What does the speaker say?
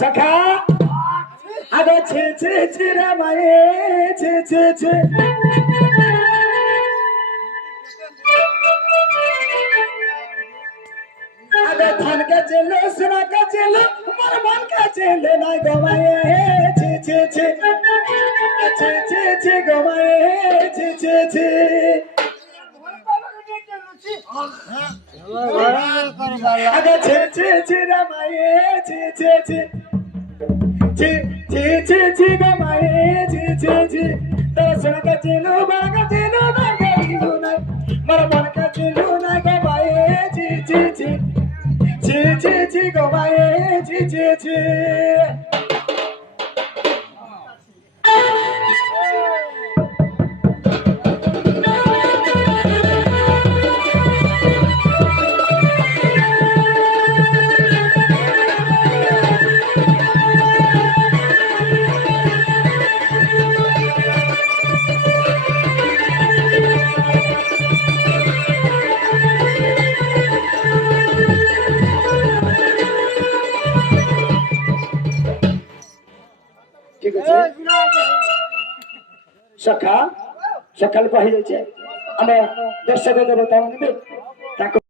सखा अगं छे छे छे रे माये छे छे छे अगं धान का चेलो सुना का चेलो मोर मन का चेलो ना गवाए छे छे छे छे छे छे गवाए छे छे छे अगं छे छे छे रे माये छे छे छे ची ची ची ची गमाए ची ची ची तो सुन का चेलो बागा चेलो ना गईलो ना मर मन का चेलो ना गमाए ची ची ची ची ची ची गमाए ची ची ची ঠিক আছে সখা সকাল পাই যাচ্ছে আমরা দর্শকদের বর্তমানে